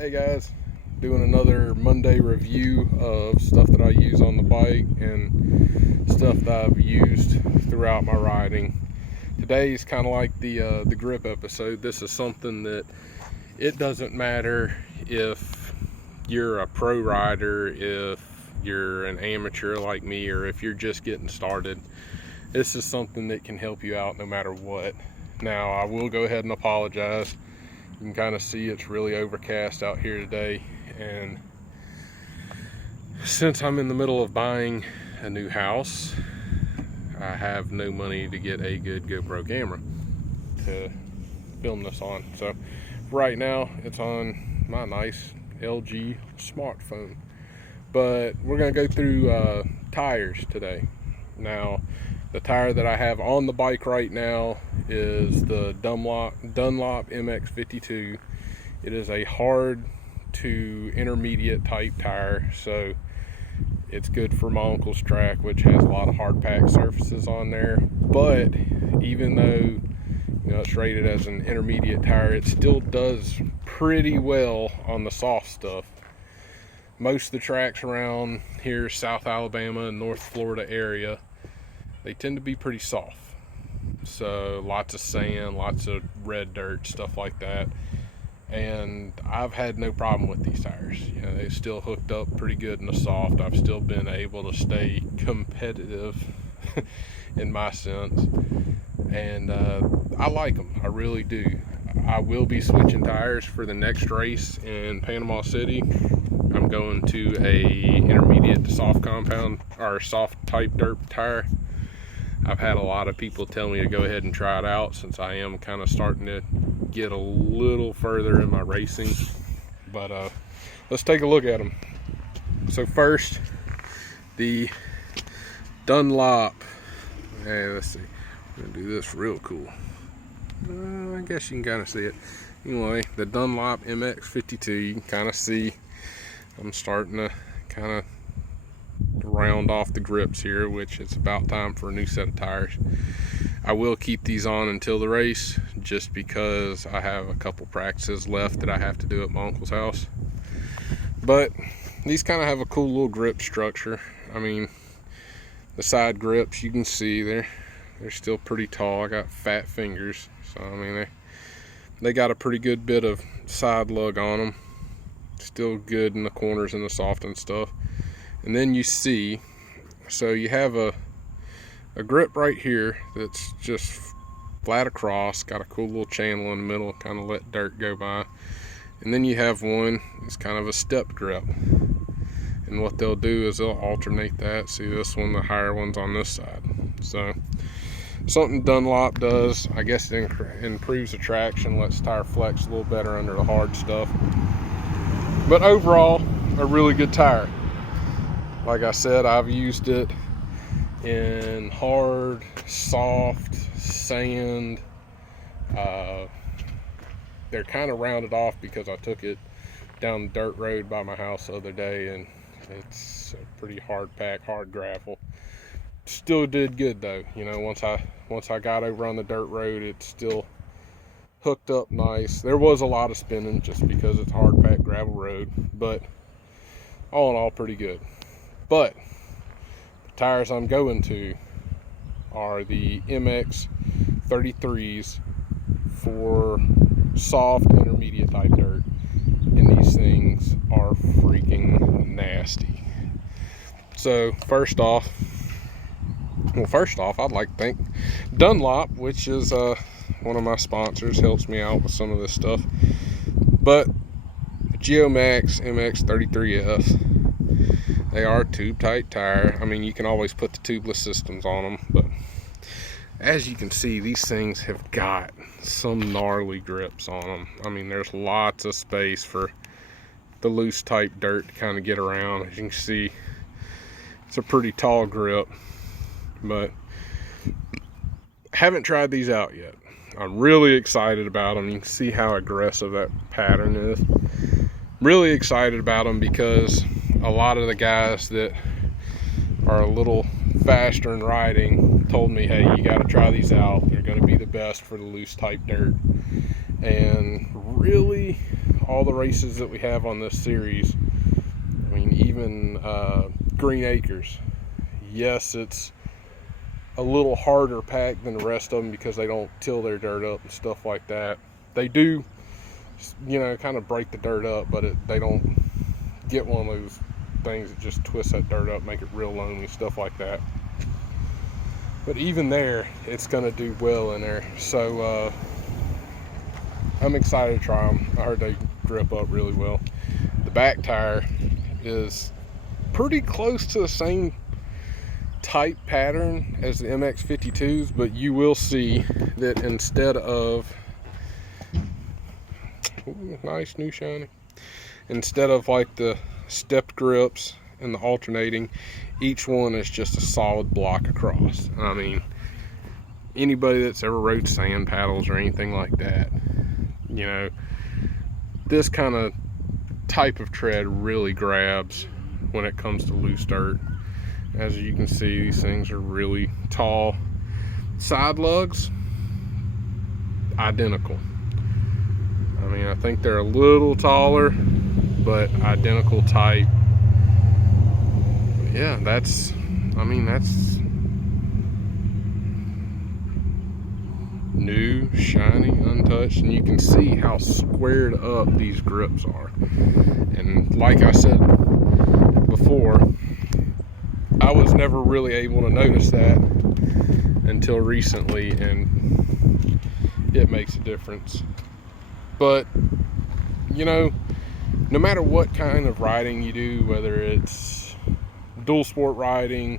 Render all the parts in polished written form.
Hey guys, doing another Monday review of stuff that I use on the bike and stuff that I've used throughout my riding. Today is kind of like the grip episode. This is something that it doesn't matter if you're a pro rider, if you're an amateur like me, or if you're just getting started. This is something that can help you out no matter what. Now, I will go ahead and apologize. You can kind of see it's really overcast out here today, and since I'm in the middle of buying a new house, I have no money to get a good GoPro camera to film this on. So right now it's on my nice LG smartphone, but we're gonna go through tires today. Now, the tire that I have on the bike right now is the Dunlop mx52. It is a hard to intermediate type tire, so it's good for my uncle's track, which has a lot of hard pack surfaces on there. But even though it's rated as an intermediate tire, it still does pretty well on the soft stuff. Most of the tracks around here, South Alabama and North Florida area, they tend to be pretty soft. So lots of sand, lots of red dirt, stuff like that. And I've had no problem with these tires. They still hooked up pretty good in the soft. I've still been able to stay competitive in my sense. And I like them, I really do. I will be switching tires for the next race in Panama City. I'm going to a intermediate to soft compound, or soft type dirt tire. I've had a lot of people tell me to go ahead and try it out, since I am kind of starting to get a little further in my racing. But let's take a look at them. So first, the Dunlop. Hey, let's see. I'm gonna do this real cool. I guess you can kind of see it. Anyway, the Dunlop mx52. You can kind of see I'm starting to kind of round off the grips here, which it's about time for a new set of tires. I will keep these on until the race, just because I have a couple practices left that I have to do at my uncle's house. But these kind of have a cool little grip structure. I mean, the side grips, you can see they're still pretty tall. I got fat fingers, so I mean they got a pretty good bit of side lug on them. Still good in the corners and the soft and stuff. And then you see, so you have a grip right here that's just flat across, got a cool little channel in the middle, kind of let dirt go by. And then you have one that's kind of a step grip. And what they'll do is they'll alternate that. See this one, the higher one's on this side. So something Dunlop does, I guess it improves the traction, lets the tire flex a little better under the hard stuff. But overall, a really good tire. Like I said, I've used it in hard, soft, sand. They're kind of rounded off because I took it down the dirt road by my house the other day, and it's a pretty hard pack, hard gravel. Still did good though. Once I got over on the dirt road, it still hooked up nice. There was a lot of spinning just because it's a hard pack gravel road, but all in all, pretty good. But the tires I'm going to are the mx33s for soft intermediate type dirt, and these things are freaking nasty. So first off, I'd like to thank Dunlop, which is one of my sponsors, helps me out with some of this stuff. But Geomax mx33s, they are a tube tight tire. I mean, you can always put the tubeless systems on them, but as you can see, these things have got some gnarly grips on them. I mean, there's lots of space for the loose type dirt to kind of get around. As you can see, it's a pretty tall grip, but haven't tried these out yet. I'm really excited about them. You can see how aggressive that pattern is. Really excited about them because a lot of the guys that are a little faster in riding told me, hey, you got to try these out. They're going to be the best for the loose type dirt. And really, all the races that we have on this series, I mean, even Green Acres, yes, it's a little harder packed than the rest of them because they don't till their dirt up and stuff like that. They do, you know, kind of break the dirt up, but they don't get one of those things that just twist that dirt up, make it real loamy, stuff like that. But even there, it's going to do well in there. So I'm excited to try them. I heard they grip up really well. The back tire is pretty close to the same type pattern as the mx52s, but you will see that instead of, ooh, nice new shiny, instead of like the stepped grips and the alternating, each one is just a solid block across. I mean, anybody that's ever rode sand paddles or anything like that, you know, this kind of type of tread really grabs when it comes to loose dirt. As you can see, these things are really tall. Side lugs, identical. I mean, I think they're a little taller, but identical type. But yeah, that's new, shiny, untouched, and you can see how squared up these grips are. And like I said before, I was never really able to notice that until recently, and it makes a difference. But, you know, no matter what kind of riding you do, whether it's dual sport riding,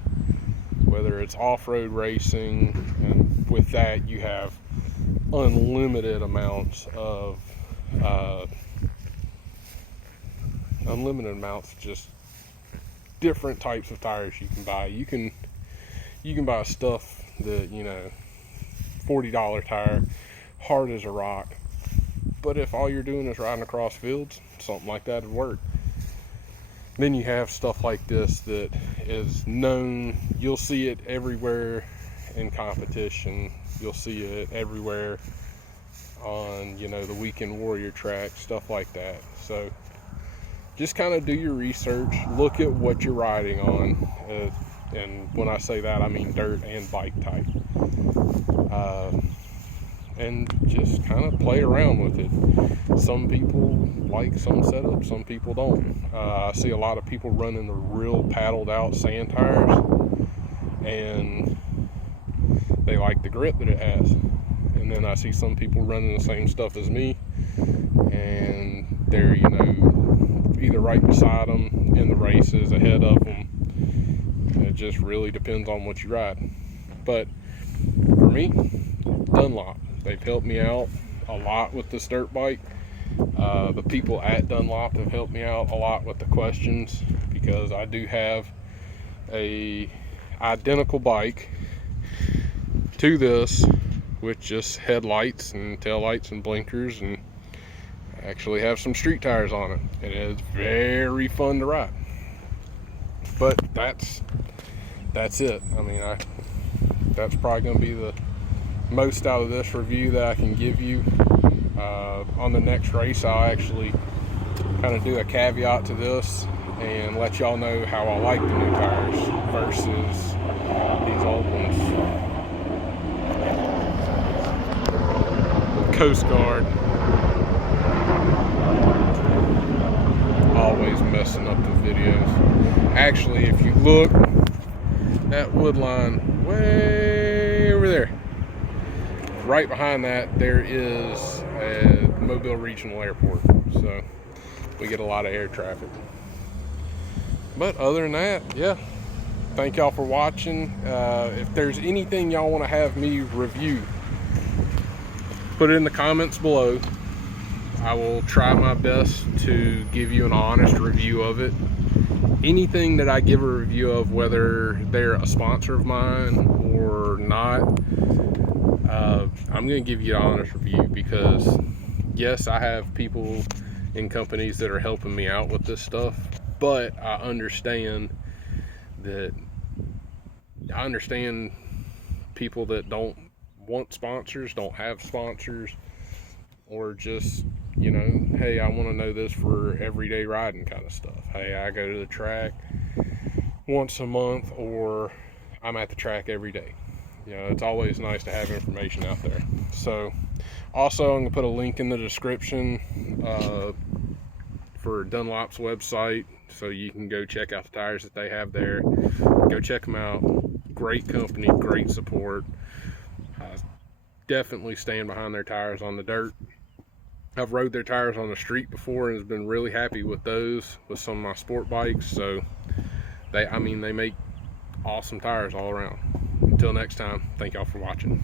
whether it's off-road racing, and with that you have unlimited amounts of just different types of tires you can buy. You can buy stuff that, you know, $40 tire, hard as a rock, but if all you're doing is riding across fields, something like that would work. Then you have stuff like this that is known. You'll see it everywhere in competition. You'll see it everywhere on, you know, the weekend warrior track, stuff like that. So just kind of do your research, look at what you're riding on, and when I say that, I mean dirt and bike type, and just kind of play around with it. Some people like some setups, some people don't. I see a lot of people running the real paddled out sand tires, and they like the grip that it has. And then I see some people running the same stuff as me, and they're, you know, either right beside them in the races, ahead of them. It just really depends on what you ride. But for me, Dunlop, they've helped me out a lot with this dirt bike. The people at Dunlop have helped me out a lot with the questions, because I do have a identical bike to this with just headlights and taillights and blinkers, and I actually have some street tires on it, and it is very fun to ride. But that's it. I mean, that's probably going to be the most out of this review that I can give you. On the next race, I'll actually kind of do a caveat to this and let y'all know how I like the new tires versus these old ones. Coast Guard, always messing up the videos. Actually, if you look, that wood line way over there, right behind that, there is a Mobile Regional Airport, so we get a lot of air traffic. But other than that, yeah, thank y'all for watching. If there's anything y'all want to have me review, put it in the comments below. I will try my best to give you an honest review of it. Anything that I give a review of, whether they're a sponsor of mine or not, I'm going to give you an honest review, because yes, I have people in companies that are helping me out with this stuff, but I understand people that don't want sponsors, don't have sponsors, or just you know, hey, I want to know this for everyday riding kind of stuff. Hey, I go to the track once a month, or I'm at the track every day. You know, it's always nice to have information out there. So also, I'm going to put a link in the description for Dunlop's website, so you can go check out the tires that they have there. Go check them out. Great company, great support. Definitely stand behind their tires on the dirt. I've rode their tires on the street before and has been really happy with those with some of my sport bikes. So they make awesome tires all around. Until next time, thank y'all for watching.